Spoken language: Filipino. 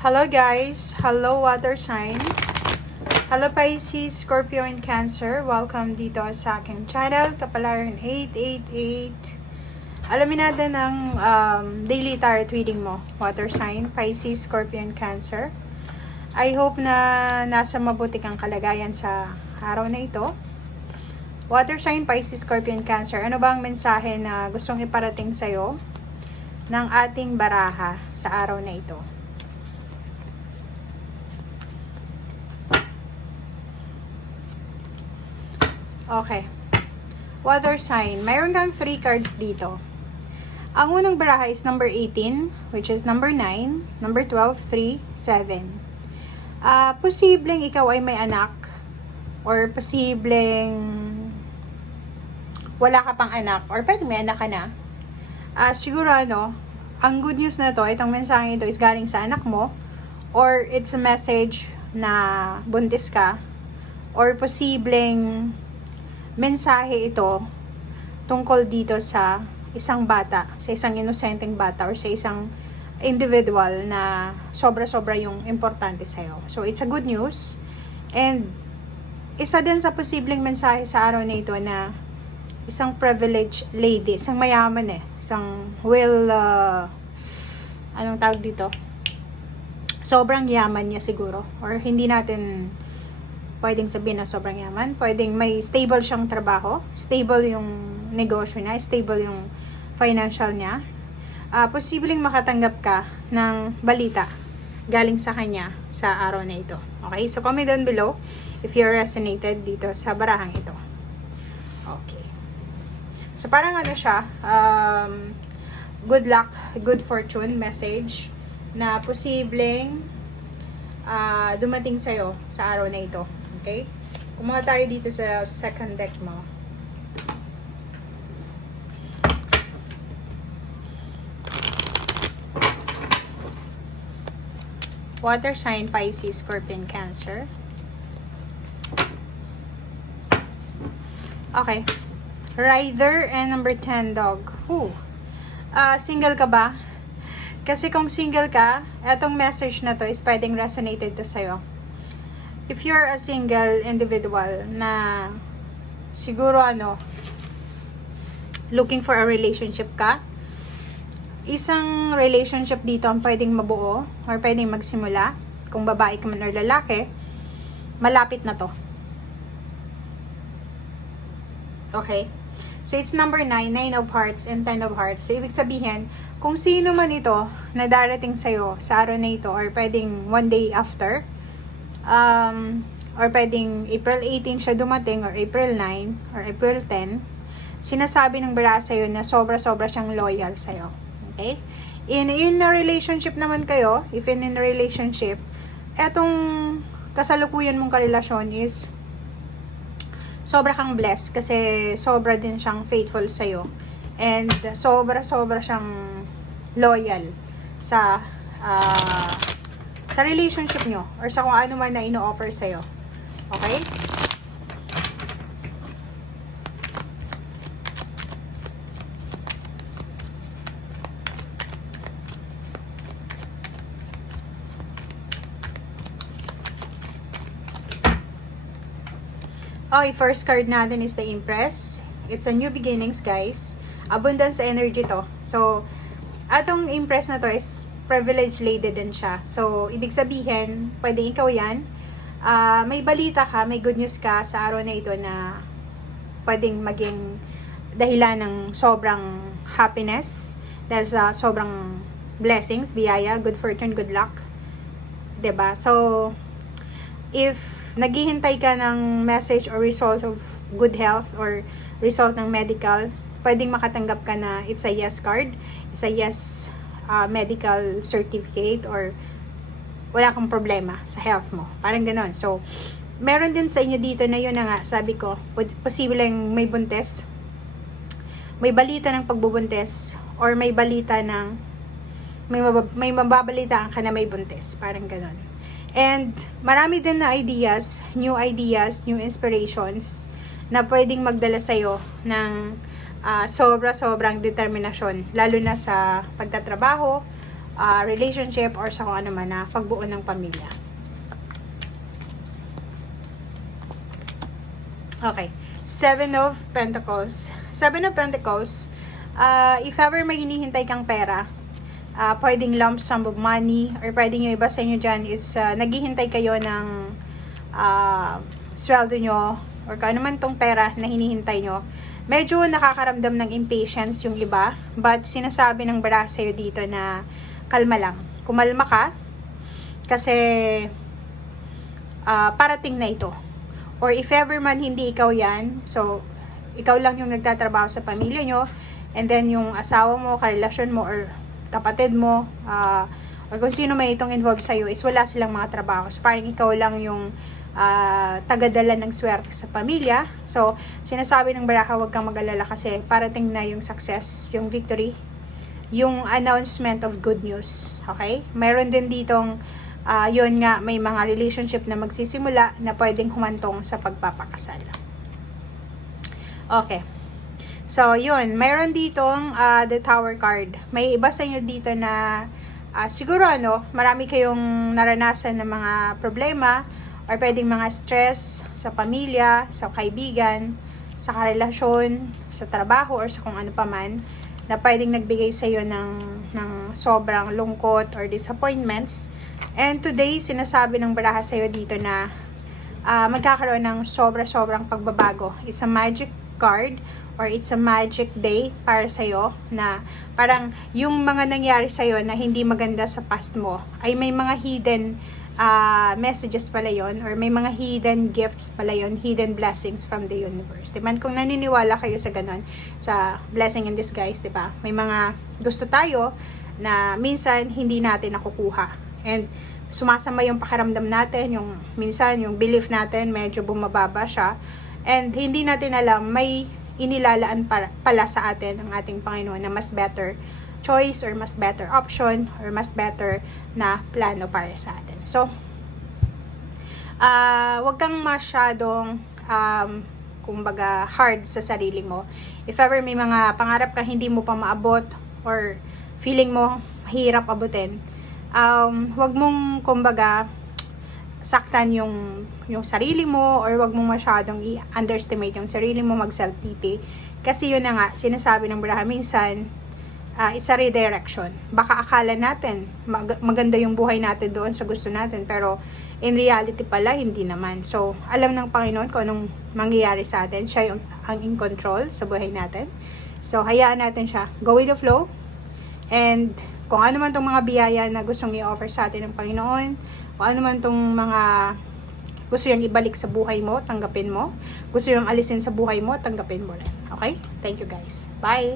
Hello guys! Hello water sign! Hello Pisces, Scorpio, and Cancer. Welcome dito sa aking channel, Kapalaran 888. Alamin natin ang daily tarot reading mo. Water sign, Pisces, Scorpio, and Cancer. I hope na nasa mabuti kang kalagayan sa araw na ito. Water sign, Pisces, Scorpio, and Cancer. Ano ba ang mensahe na gustong iparating sa'yo ng ating baraha sa araw na ito? Okay. Water sign. Mayroon kang 3 cards dito. Ang unang baraha is number 18, which is number 9, number 12, 3, 7. Posibleng ikaw ay may anak, or posibleng wala ka pang anak, or pwede may anak ka na. Siguro ang good news na to, itong mensahe ito is galing sa anak mo, or it's a message na buntis ka, or posibleng mensahe ito tungkol dito sa isang bata, sa isang inosenteng bata, or sa isang individual na sobra-sobra yung importante sa'yo. So, it's a good news. And, isa din sa posibleng mensahe sa araw na ito na isang privileged lady, isang mayaman isang anong tawag dito? Sobrang yaman niya siguro. Or hindi natin pwedeng sabihin na sobrang yaman. Pwedeng may stable siyang trabaho. Stable yung negosyo niya. Stable yung financial niya. Posibleng makatanggap ka ng balita galing sa kanya sa araw na ito. Okay? So, comment down below if you resonated dito sa barahang ito. Okay. So, parang siya, good luck, good fortune message na posibleng dumating sa'yo sa araw na ito. Okay? Kumuha tayo dito sa second deck mo. Water sign, Pisces, Scorpion, Cancer. Okay. Rider and number 10, dog. Single ka ba? Kasi kung single ka, etong message na to is pwedeng resonated to sa'yo. If you're a single individual na siguro looking for a relationship ka, isang relationship dito ang pwedeng mabuo or pwedeng magsimula. Kung babae ka man or lalaki, malapit na to. Okay? So, it's number 9, 9 of hearts and 10 of hearts. So, ibig sabihin, kung sino man ito na darating sa'yo sa araw na ito or pwedeng one day after, or pwedeng April 18 siya dumating or April 9 or April 10, sinasabi ng baraha sa'yo na sobra-sobra siyang loyal sa'yo. Okay? In a relationship naman kayo, if in a relationship, etong kasalukuyan mong karelasyon is sobra kang blessed kasi sobra din siyang faithful sa'yo. And sobra-sobra siyang loyal sa relationship nyo or sa kung ano man na ino-offer sa'yo. Okay? Okay, first card natin is the Empress. It's a new beginnings, guys. Abundance energy to. So, atong Empress na to is privileged lady din siya. So, ibig sabihin, pwedeng ikaw yan. May balita ka, may good news ka sa araw na ito na pwedeng maging dahilan ng sobrang happiness dahil sa sobrang blessings, biyaya, good fortune, good luck. 'Di ba? So, if naghihintay ka ng message or result of good health or result ng medical, pwedeng makatanggap ka na it's a yes card, it's a yes medical certificate, or wala kang problema sa health mo. Parang ganon. So, meron din sa inyo dito na yun na nga, sabi ko, posibleng may buntis, may balita ng pagbubuntis, or may balita ng, may mababalitaan ka na may buntis. Parang ganon. And, marami din na ideas, new inspirations, na pwedeng magdala sa'yo ng sobra-sobrang determinasyon, lalo na sa pagtatrabaho, relationship or sa kung ano man na pagbuo ng pamilya. Okay. Seven of Pentacles. Seven of Pentacles, if ever may hinihintay kang pera, pwedeng lump sum of money, or pwedeng yung iba sa inyo dyan is naghihintay kayo ng sweldo nyo, or kung ano man tong pera na hinihintay nyo. Medyo nakakaramdam ng impatience yung iba, but sinasabi ng baraha sa'yo dito na kalma lang. Kumalma ka, kasi parating na ito. Or if ever man hindi ikaw yan, so ikaw lang yung nagtatrabaho sa pamilya nyo, and then yung asawa mo, karelasyon mo, or kapatid mo, or kung sino may itong involved sa'yo, is wala silang mga trabaho. So parang ikaw lang yung tagadala ng swerte sa pamilya. So sinasabi ng baraha, huwag kang mag-alala kasi parating na yung success, yung victory, yung announcement of good news. Okay? Mayroon din ditong yun nga, may mga relationship na magsisimula na pwedeng humantong sa pagpapakasal. Okay. So, yun. Mayroon ditong the Tower card. May iba sa inyo dito na siguro marami kayong naranasan ng mga problema or pwedeng mga stress sa pamilya, sa kaibigan, sa karelasyon, sa trabaho, or sa kung ano pa man na pwedeng nagbigay sa iyo ng sobrang lungkot or disappointments. And today, sinasabi ng baraha sa iyo dito na magkakaroon ng sobrang pagbabago. It's a magic card or it's a magic day para sa iyo na parang yung mga nangyari sa iyo na hindi maganda sa past mo ay may mga hidden messages pala yon, or may mga hidden gifts pala yon, hidden blessings from the universe. Diba? Kung naniniwala kayo sa ganun, sa blessing in disguise, diba? May mga gusto tayo na minsan hindi natin nakukuha. And sumasama yung pakiramdam natin, yung minsan yung belief natin medyo bumababa siya. And hindi natin alam, may inilalaan pala sa atin ang ating Panginoon na mas better choice or mas better option or mas better na plano para sa atin. So, wag kang masyadong kumbaga hard sa sarili mo. If ever may mga pangarap ka hindi mo pa maabot or feeling mo mahirap abutin, wag mong kumbaga saktan yung sarili mo, or wag mong masyadong i-underestimate yung sarili mo, mag self-pity. Kasi yun na nga, sinasabi ng baraha minsan, it's a redirection. Baka akala natin maganda yung buhay natin doon sa gusto natin, pero in reality pala hindi naman. So alam ng Panginoon kung anong mangyayari sa atin. Siya yung ang in control sa buhay natin. So hayaan natin siya, go with the flow. And kung ano man tong mga biyaya na gustong i-offer sa atin ng Panginoon, kung ano man tong mga gusto yung ibalik sa buhay mo, tanggapin mo. Gusto yung alisin sa buhay mo, tanggapin mo rin. Okay? Thank you guys. Bye!